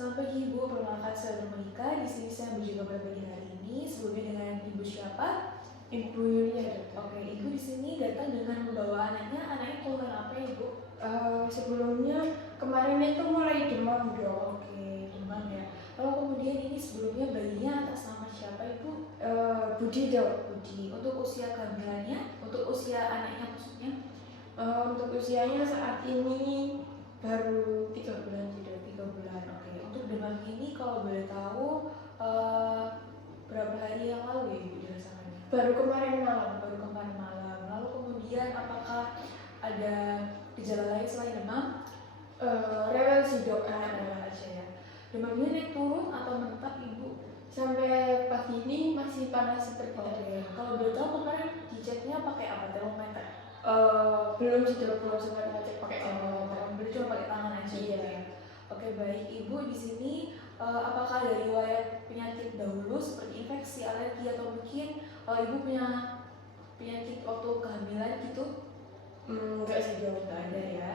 Selamat pagi Ibu, perkenalkan saya Dominika. Di sini saya berjumpa pada pagi hari ini. Sebelumnya dengan Ibu siapa? Ibu Yulia. Oke, Ibu di sini datang dengan membawa anaknya. Anaknya keluhan apa ya Ibu? Sebelumnya kemarin itu mulai demam dong. Oke, demam ya. Lalu kemudian ini sebelumnya bayinya atas nama siapa Ibu? Budi dong. Budi. Untuk usia kehamilannya, untuk usia anaknya maksudnya? Untuk usianya saat ini baru 3 bulan tidak. 3 bulan. Oke. Untuk demam ini kalau boleh tahu berapa hari yang lalu ya Ibu dirasakannya? Baru kemarin malam. Baru kemarin malam. Lalu kemudian apakah ada gejala lain selain demam? Rewel sih dok. Rewel aja ya. Demamnya naik turun atau menetap Ibu? Sampai pagi ini masih panas seperti tadi. Oke. Kalau boleh tahu kemarin diceknya pakai apa? Termometer? Belum sih dok, belum sempat ngecek pakai termometer. Beli cuma pakai tangan aja. Iya. Gitu ya. Oke, baik Ibu di sini apakah ada riwayat penyakit dahulu seperti infeksi, alergi atau mungkin Ibu punya penyakit waktu kehamilan gitu? Enggak sih dok. Enggak ada ya.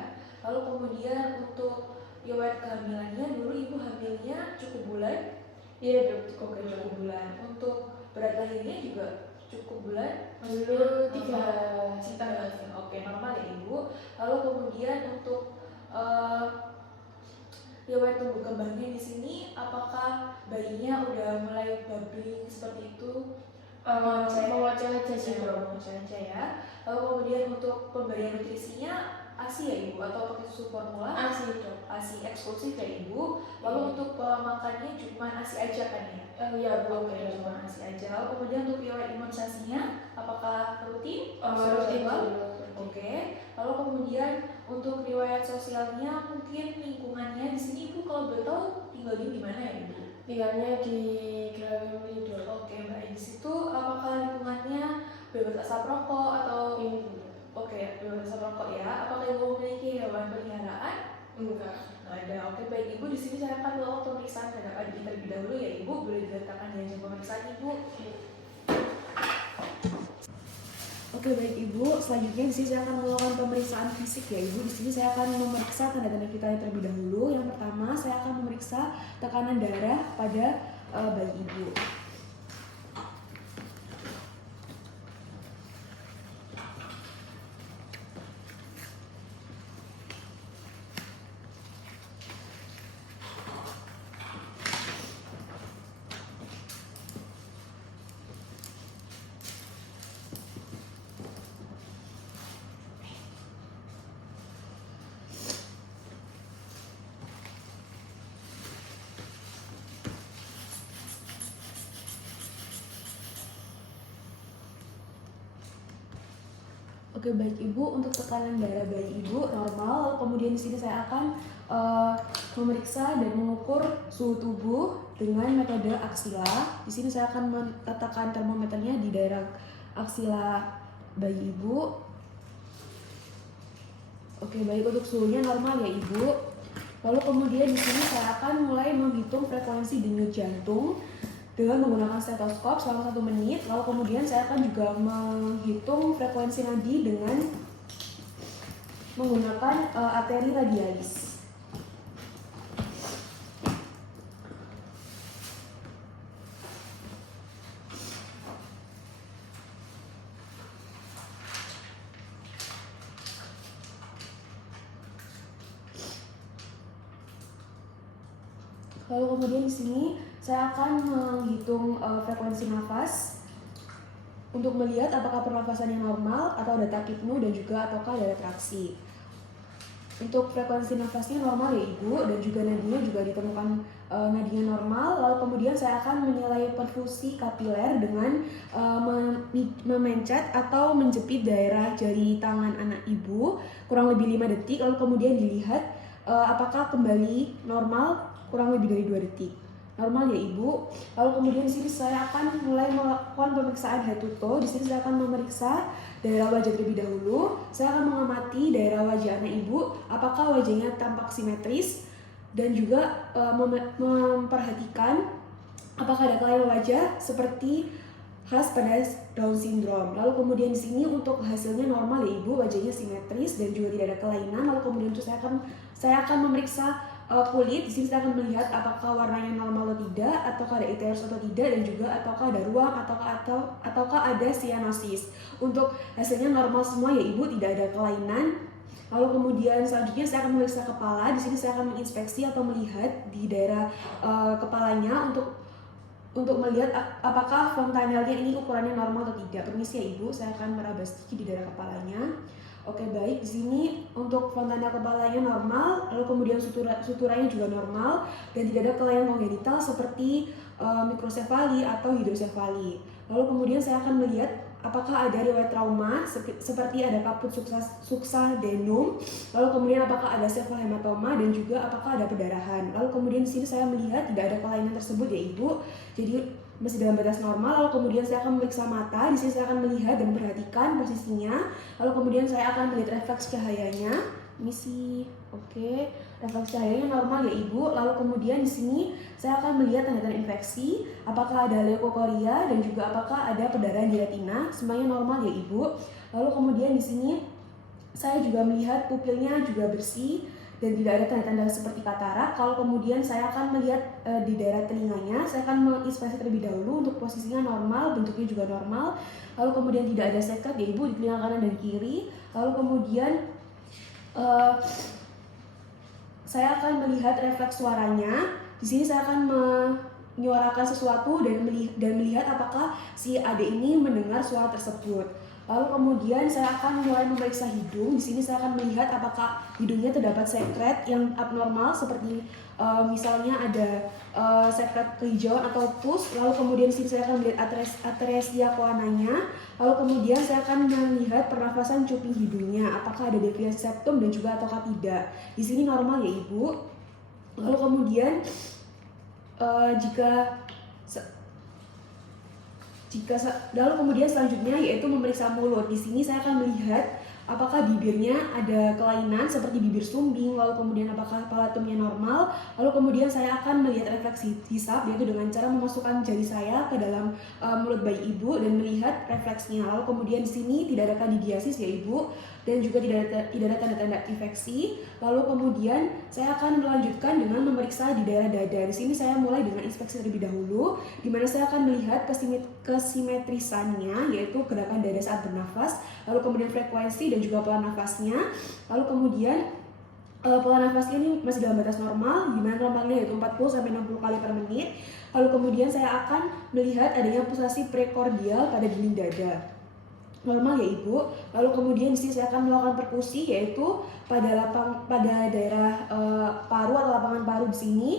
Lalu kemudian untuk riwayat kehamilannya dulu Ibu hamilnya cukup bulan? Iya dok, Cukup bulan. Untuk berat lahirnya juga cukup bulan? Dulu 3,5. Oke, normal ya Ibu. Lalu kemudian untuk riwayat tumbuh kembangnya di sini, apakah bayinya udah mulai babbling seperti itu? Mengoceh aja sih dok. Mengoceh aja ya. Lalu kemudian untuk pemberian nutrisinya ASI ya Ibu atau pakai susu formula? ASI dok. ASI eksklusif ya Ibu. Lalu untuk pola makannya cuma ASI aja kan ya? Iya belum. Cuma ASI aja. Lalu kemudian untuk riwayat imunisasinya apakah rutin? Rutin. Oke. Lalu kemudian untuk riwayat sosialnya mungkin lingkungannya di sini Ibu kalau boleh tahu tinggalnya di mana ya Ibu? Tinggalnya di Grawing dok. Oke, baik. Di situ apakah lingkungannya bebas asap rokok atau Oke, bebas asap rokok ya. Apakah Ibu memiliki hewan peliharaan? Enggak. Nggak ada. Oke, baik Ibu. Di sini saya akan melakukan pemeriksaan terhadap adik terlebih dahulu ya Ibu. Boleh diletakkan di meja pemeriksaan Ibu. Oke, baik Ibu. Selanjutnya di sini saya akan melakukan pemeriksaan fisik ya Ibu. Di sini saya akan memeriksa tanda-tanda vitalnya terlebih dahulu. Yang pertama, saya akan memeriksa tekanan darah pada bayi Ibu. Oke, baik Ibu, untuk tekanan darah bayi Ibu normal. Kemudian di sini saya akan memeriksa dan mengukur suhu tubuh dengan metode aksila. Di sini saya akan meletakkan termometernya di daerah aksila bayi Ibu. Oke, baik, untuk suhunya normal ya Ibu. Lalu kemudian di sini saya akan mulai menghitung frekuensi denyut jantung dengan menggunakan stetoskop selama 1 menit. Lalu kemudian saya akan juga menghitung frekuensi nadi dengan menggunakan arteri radialis. Lalu kemudian di sini saya akan menghitung frekuensi nafas untuk melihat apakah pernafasannya normal atau ada tachypnea dan juga ataukah ada retraksi. Untuk frekuensi nafasnya normal ya Ibu, dan juga nadinya juga ditemukan nadinya normal. Lalu kemudian saya akan menilai perfusi kapiler dengan memencet atau menjepit daerah jari tangan anak Ibu kurang lebih 5 detik. Lalu kemudian dilihat apakah kembali normal kurang lebih dari 2 detik. Normal ya Ibu. Lalu kemudian di sini saya akan mulai melakukan pemeriksaan head to toe. Di sini saya akan memeriksa daerah wajah terlebih dahulu. Saya akan mengamati daerah wajah anak Ibu, apakah wajahnya tampak simetris, dan juga memperhatikan apakah ada kelainan wajah seperti khas pada Down syndrome. Lalu kemudian di sini untuk hasilnya normal ya Ibu, wajahnya simetris dan juga tidak ada kelainan. Lalu kemudian itu saya akan memeriksa kulit. Di sini saya akan melihat apakah warnanya normal atau tidak, ataukah ada iteros atau tidak, dan juga ataukah ada ruang ataukah ada cyanosis. Untuk hasilnya normal semua ya Ibu, tidak ada kelainan. Lalu kemudian selanjutnya saya akan memeriksa kepala. Di sini saya akan menginspeksi atau melihat di daerah kepalanya untuk melihat apakah fontanelnya ini ukurannya normal atau tidak. Permisi ya Ibu, saya akan meraba sedikit di daerah kepalanya. Oke baik, di sini untuk fontanel kepalanya normal, lalu kemudian suturanya juga normal dan tidak ada kelainan kongenital seperti mikrosefali atau hidrosefali. Lalu kemudian saya akan melihat apakah ada riwayat trauma seperti ada kaput suksadenum, lalu kemudian apakah ada cephalhematoma dan juga apakah ada perdarahan. Lalu kemudian di sini saya melihat tidak ada kelainan tersebut ya Ibu. Jadi masih dalam batas normal. Lalu kemudian saya akan memeriksa mata. Di sini saya akan melihat dan memperhatikan posisinya. Lalu kemudian saya akan melihat refleks cahayanya. Misi, oke, refleks cahayanya normal ya Ibu. Lalu kemudian di sini saya akan melihat tanda-tanda infeksi, apakah ada leukokoria dan juga apakah ada perdarahan di retina. Semuanya normal ya Ibu. Lalu kemudian di sini saya juga melihat pupilnya juga bersih dan tidak ada tanda-tanda seperti katarak. Kalau kemudian saya akan melihat di daerah telinganya, saya akan menginspeksi terlebih dahulu untuk posisinya normal, bentuknya juga normal. Lalu kemudian tidak ada sekat ya Ibu di telinga kanan dan kiri. Lalu kemudian saya akan melihat refleks suaranya. Di sini saya akan menyuarakan sesuatu dan melihat apakah si adik ini mendengar suara tersebut. Lalu kemudian saya akan mulai memeriksa hidung. Di sini saya akan melihat apakah hidungnya terdapat sekret yang abnormal seperti misalnya ada sekret kehijauan atau pus. Lalu kemudian di sini saya akan melihat atresia koananya. Lalu kemudian saya akan melihat pernafasan cuping hidungnya, apakah ada deviasi septum dan juga ataukah tidak. Di sini normal ya Ibu. Lalu kemudian lalu kemudian selanjutnya yaitu memeriksa mulut. Di sini saya akan melihat apakah bibirnya ada kelainan seperti bibir sumbing, lalu kemudian apakah palatumnya normal. Lalu kemudian saya akan melihat refleks hisap, yaitu dengan cara memasukkan jari saya ke dalam mulut bayi Ibu dan melihat refleksnya. Lalu kemudian di sini tidak ada kandidiasis ya Ibu, dan juga tidak ada tanda-tanda infeksi. Lalu kemudian saya akan melanjutkan dengan memeriksa di daerah dada. Di sini saya mulai dengan inspeksi terlebih dahulu, di mana saya akan melihat kesimetrisannya, yaitu gerakan dada saat bernafas, lalu kemudian frekuensi dan juga pola nafasnya. Lalu kemudian pola nafasnya ini masih dalam batas normal, di mana normalnya yaitu 40-60 kali per menit. Lalu kemudian saya akan melihat adanya pulsasi prekordial pada dinding dada. Normal ya Ibu. Lalu kemudian di sini saya akan melakukan perkusi, yaitu pada daerah paru atau lapangan paru di sini,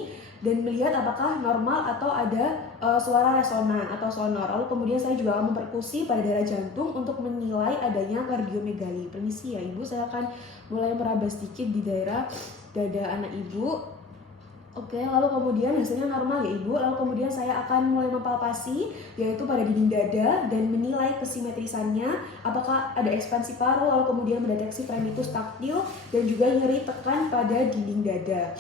dan melihat apakah normal atau ada suara resonan atau sonor. Lalu kemudian saya juga akan memperkusi pada daerah jantung untuk menilai adanya kardiomegali. Permisi ya Ibu, saya akan mulai meraba sedikit di daerah dada anak Ibu. Oke, lalu kemudian hasilnya normal ya Ibu. Lalu kemudian saya akan mulai mempalpasi, yaitu pada dinding dada, dan menilai kesimetrisannya, apakah ada ekspansi paru, lalu kemudian mendeteksi primitus taktil dan juga nyeri tekan pada dinding dada.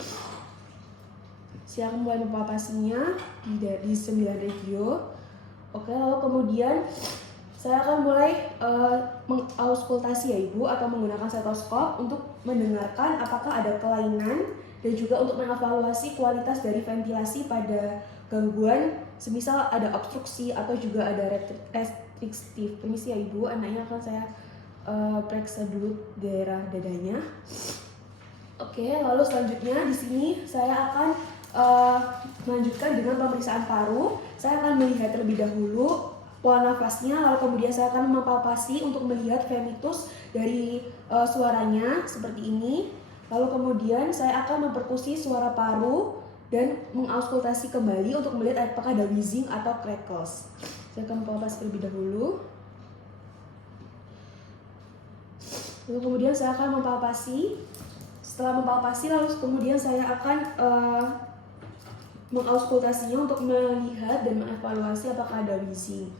Saya akan mulai mempalpasinya di 9 regio. Oke, lalu kemudian saya akan mulai mengauskultasi ya Ibu, atau menggunakan stetoskop untuk mendengarkan apakah ada kelainan dan juga untuk mengevaluasi kualitas dari ventilasi pada gangguan semisal ada obstruksi atau juga ada restriktif. Permisi ya Ibu, anaknya akan saya periksa dulu daerah dadanya. Oke, lalu selanjutnya di sini saya akan melanjutkan dengan pemeriksaan paru. Saya akan melihat terlebih dahulu pola nafasnya, lalu kemudian saya akan mempalpasi untuk melihat venitus dari suaranya seperti ini. Lalu kemudian saya akan memperkusi suara paru dan mengauskultasi kembali untuk melihat apakah ada wheezing atau crackles. Saya akan mempalpasi terlebih dahulu. Lalu kemudian saya akan mempalpasi. Setelah mempalpasi, lalu kemudian saya akan mengauskultasinya untuk melihat dan mengevaluasi apakah ada wheezing.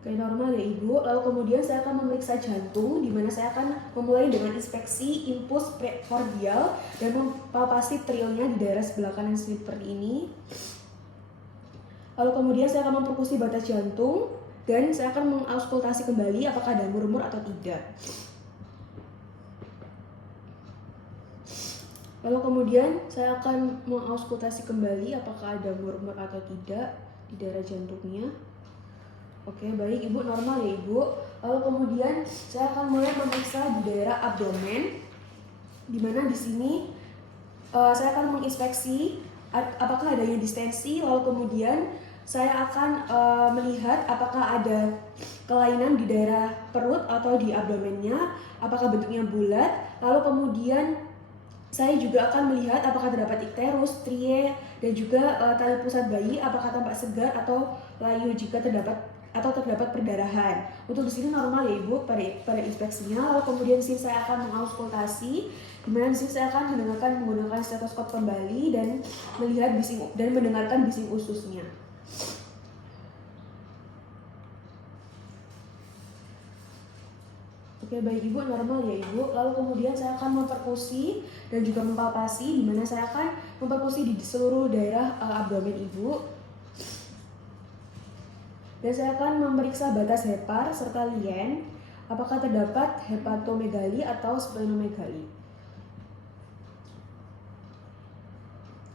Oke, normal ya Ibu. Lalu kemudian saya akan memeriksa jantung, di mana saya akan memulai dengan inspeksi impuls prekordial dan mempalpasi trilnya di daerah sebelah kanan seperti ini. Lalu kemudian saya akan memperkusi batas jantung dan saya akan mengauskultasi kembali apakah ada murmur atau tidak. Lalu kemudian saya akan mengauskultasi kembali apakah ada murmur atau tidak di daerah jantungnya. Oke, baik Ibu, normal ya Ibu. Lalu kemudian saya akan mulai memeriksa di daerah abdomen, di mana di sini saya akan menginspeksi apakah adanya distensi. Lalu kemudian saya akan melihat apakah ada kelainan di daerah perut atau di abdomennya, apakah bentuknya bulat. Lalu kemudian saya juga akan melihat apakah terdapat ikterus, strie, dan juga tali pusat bayi, apakah tampak segar atau layu jika terdapat perdarahan. Untuk di sini normal ya Ibu pada inspeksinya. Lalu kemudian di sini saya akan mengauskultasi, di mana di sini saya akan menggunakan stetoskop kembali dan melihat mendengarkan bising ususnya. Oke, baik Ibu, normal ya Ibu. Lalu kemudian saya akan memperkusi dan juga mempalpasi, di mana saya akan memperkusi di seluruh daerah abdomen Ibu. Dan saya akan memeriksa batas hepar serta lien, apakah terdapat hepatomegali atau splenomegali.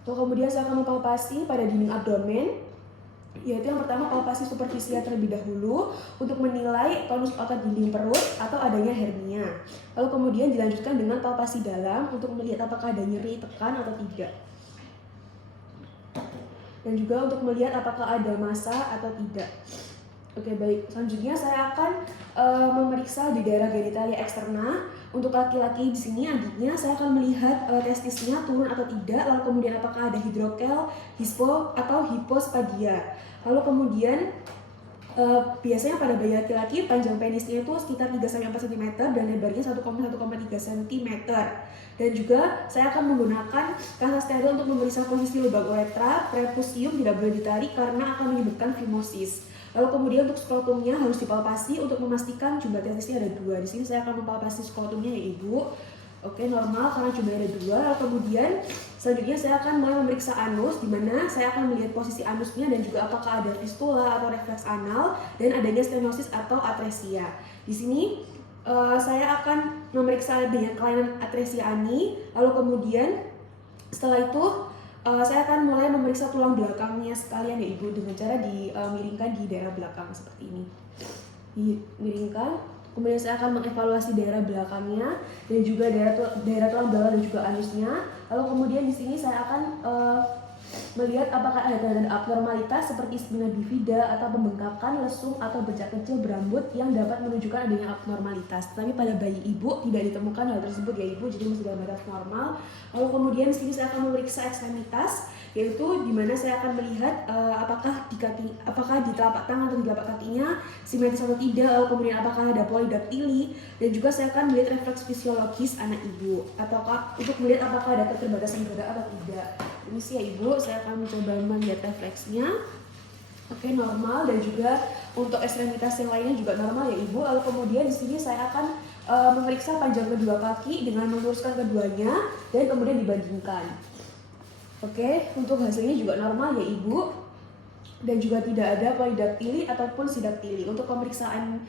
Lalu kemudian saya akan mempalpasi pada dinding abdomen, yaitu yang pertama palpasi superfisial terlebih dahulu untuk menilai tonus otot dinding perut atau adanya hernia. Lalu kemudian dilanjutkan dengan palpasi dalam untuk melihat apakah ada nyeri, tekan atau tidak. Dan juga untuk melihat apakah ada massa atau tidak. Oke, baik. Selanjutnya saya akan memeriksa di daerah genitalia eksterna. Untuk laki-laki di sini adiknya saya akan melihat testisnya turun atau tidak. Lalu kemudian apakah ada hidrokel, hispo atau hipospadia. Lalu kemudian biasanya pada bayi laki-laki panjang penisnya itu sekitar 3-4 cm dan lebarnya 1,3 cm. Dan juga saya akan menggunakan kasa steril untuk memeriksa posisi lubang uretra. Prepusium tidak boleh ditarik karena akan menyebabkan fimosis. Lalu kemudian untuk skrotumnya harus dipalpasi untuk memastikan jumlah testisnya ada 2. Di sini saya akan mempalpasi skrotumnya ya Ibu. Oke, normal karena jumlahnya ada 2. Lalu kemudian selanjutnya saya akan mulai memeriksa anus, di mana saya akan melihat posisi anusnya dan juga apakah ada fistula atau refleks anal dan adanya stenosis atau atresia. Di sini saya akan memeriksa adanya kelainan atresia ani. Lalu kemudian setelah itu saya akan mulai memeriksa tulang belakangnya sekalian ya Ibu dengan cara dimiringkan di daerah belakang seperti ini. Dimiringkan, kemudian saya akan mengevaluasi daerah belakangnya dan juga daerah tulang belakang dan juga anusnya. Lalu kemudian di sini saya akan melihat apakah ada abnormalitas seperti spina bifida atau pembengkakan, lesung atau bercak kecil berambut yang dapat menunjukkan adanya abnormalitas. Tapi pada bayi Ibu tidak ditemukan hal tersebut ya Ibu, jadi masih dalam batas normal. Lalu kemudian di sini saya akan memeriksa ekstremitas, yaitu di mana saya akan melihat apakah di telapak tangan atau di telapak kakinya simetris atau tidak. Lalu kemudian apakah ada polydactyly, dan juga saya akan melihat refleks fisiologis anak Ibu ataukah untuk melihat apakah ada keterbatasan gerak atau tidak. Ini sih ya Ibu, saya akan mencoba melihat refleksnya. Oke, normal, dan juga untuk ekstremitas yang lainnya juga normal ya Ibu. Lalu kemudian di sini saya akan memeriksa panjang kedua kaki dengan meluruskan keduanya dan kemudian dibandingkan. Oke, untuk hasilnya juga normal ya Ibu, dan juga tidak ada polydactyly ataupun sidaktily. Untuk pemeriksaan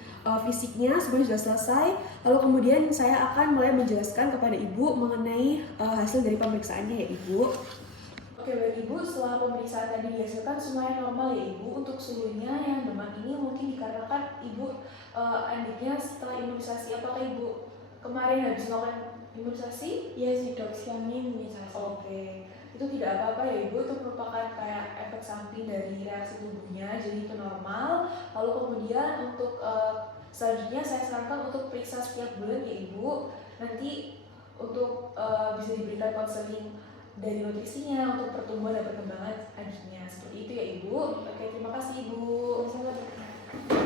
fisiknya sebenarnya sudah selesai. Lalu kemudian saya akan mulai menjelaskan kepada Ibu mengenai hasil dari pemeriksaannya ya Ibu. Oke, baik Ibu, setelah pemeriksaan tadi dihasilkan semuanya normal ya Ibu. Untuk suhunya yang demam ini mungkin dikarenakan Ibu adiknya setelah imunisasi. Apakah Ibu kemarin habis melakukan imunisasi? Iya sih dok, siang ini imunisasi. Oke, itu tidak apa-apa ya Ibu, itu merupakan kayak efek samping dari reaksi tubuhnya, jadi itu normal. Lalu kemudian untuk selanjutnya saya sarankan untuk periksa setiap bulan ya Ibu. Nanti untuk bisa diberikan konseling dari nutrisinya untuk pertumbuhan dan perkembangan adiknya. Seperti itu ya Ibu. Oke, terima kasih Ibu. Sama-sama.